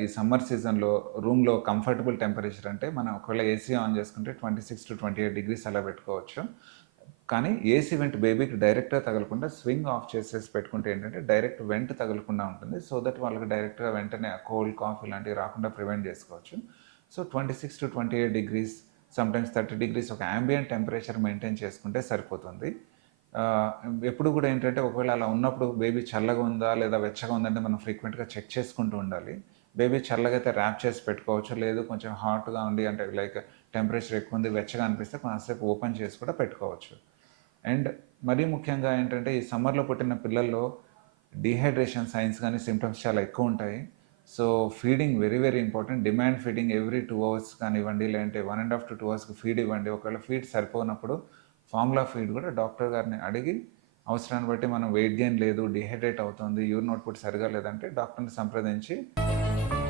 ఈ సమ్మర్ సీజన్‌లో రూమ్‌లో కంఫర్టబుల్ టెంపరేచర్ అంటే మనం ఒకవేళ ఏసీ ఆన్ చేసుకుంటే 26-28 డిగ్రీస్ అలా పెట్టుకోవచ్చు. కానీ ఏసీ వెంట్ బేబీకి డైరెక్ట్‌గా తగలకుండా స్వింగ్ ఆఫ్ చేసేసి పెట్టుకుంటే ఏంటంటే డైరెక్ట్ వెంట్ తగలకుండా ఉంటుంది. సో దట్ వాళ్ళకి డైరెక్ట్‌గా వెంటనే కోల్డ్, కాఫ్ ఇలాంటివి రాకుండా ప్రివెంట్ చేసుకోవచ్చు. సో 26-28 డిగ్రీస్ సమ్‌టైమ్స్ 30 డిగ్రీస్ ఒక యాంబియంట్ టెంపరేచర్ మెయింటైన్ చేసుకుంటే సరిపోతుంది. ఆహ్, ఎప్పుడు కూడా ఏంటంటే ఒకవేళ అలా ఉన్నప్పుడు బేబీ చల్లగా ఉందా లేదా వెచ్చగా ఉందంటే మనం ఫ్రీక్వెంట్‌గా చెక్ చేసుకుంటూ ఉండాలి. బేబీ చల్లగా అయితే ర్యాప్ చేసి పెట్టుకోవచ్చు. లేదు కొంచెం హాట్‌గా ఉండి అంటే లైక్ టెంపరేచర్ ఎక్కువ ఉంది, వెచ్చగా అనిపిస్తే కొంతసేపు ఓపెన్ చేసి కూడా పెట్టుకోవచ్చు. అండ్ మరీ ముఖ్యంగా ఏంటంటే ఈ సమ్మర్‌లో పుట్టిన పిల్లల్లో డీహైడ్రేషన్ సైన్స్ కానీ సిమ్టమ్స్ చాలా ఎక్కువ ఉంటాయి. So feeding very very important. Demand feeding every 2 hours కానివ్వండి, లేదంటే 1½ to 2 అవర్స్‌కి ఫీడ్ ఇవ్వండి. ఒకవేళ ఫీడ్ సరిపోనప్పుడు ఫార్ములా ఫీడ్ కూడా డాక్టర్ గారిని అడిగి అవసరాన్ని బట్టి మనం వెయిట్ గెయిన్ లేదు, డీహైడ్రేట్ అవుతుంది, యూరిన్ అవుట్‌పుట్ సరిగా లేదంటే డాక్టర్‌ని సంప్రదించి